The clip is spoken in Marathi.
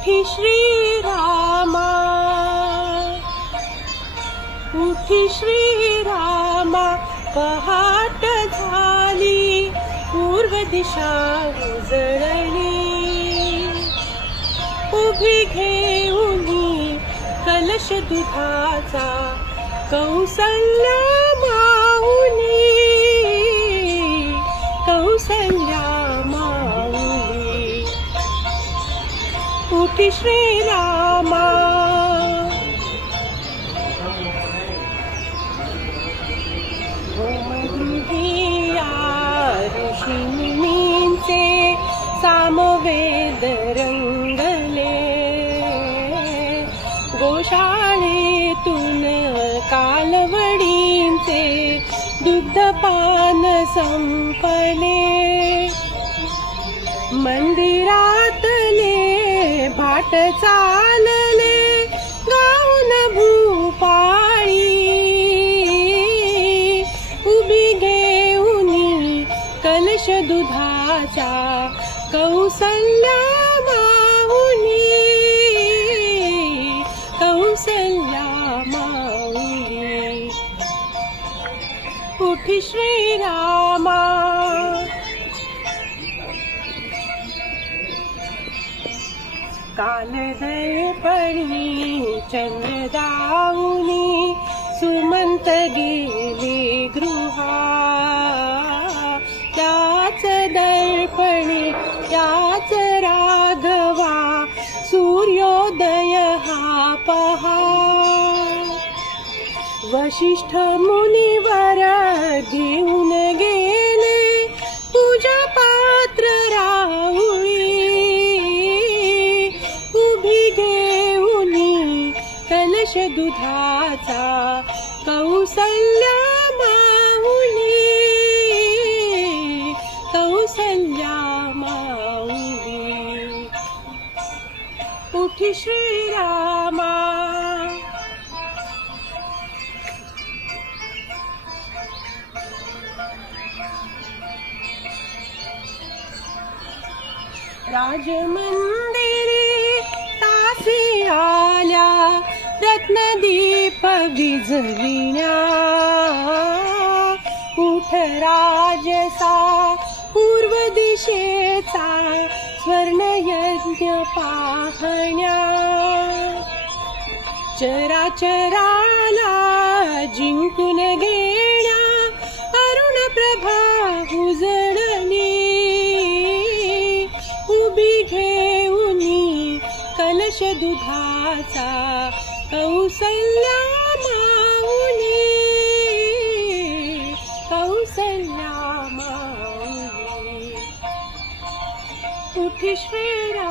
उठी श्रीरामा. उठी श्रीरामा पहाट झाली पूर्व दिशा उजळली उभी घेऊन कलश दुधाचा कौसल्या माऊली. कौसल्या श्री श्रीरामा. गोमगृहिया सामवेद रंगले. गोशाळेतून कालवडींचे दुग्धपान संपले. मंदिरा चालले गाऊन भूपाळी. उभी घेऊनी कलश दुधाचा कौसल्या माऊली. कौसल्या माऊली. उठी श्रीरामा काल दर्पणी चंद्रदाऊनी सुमंत गेले गृहा. त्याच दर्पणी त्याच राघवा सूर्योदय हा पहा. वशिष्ठ मुनिवर कलश दुधाचा कौसल्या माऊली कौसल्या माऊली. उठी श्रीरामा. राजमंदिरी तासी आल्या रत्नदीप विझविण्या. उठ राजसा पूर्व दिशेचा स्वर्णयज्ञ पाहण्या. चराचराला जिंकून घेण्या अरुण प्रभा उजळली उभी घेऊनी कलश दुधाचा कौसल्या माऊली कौसल्या माऊली उठी श्रीरा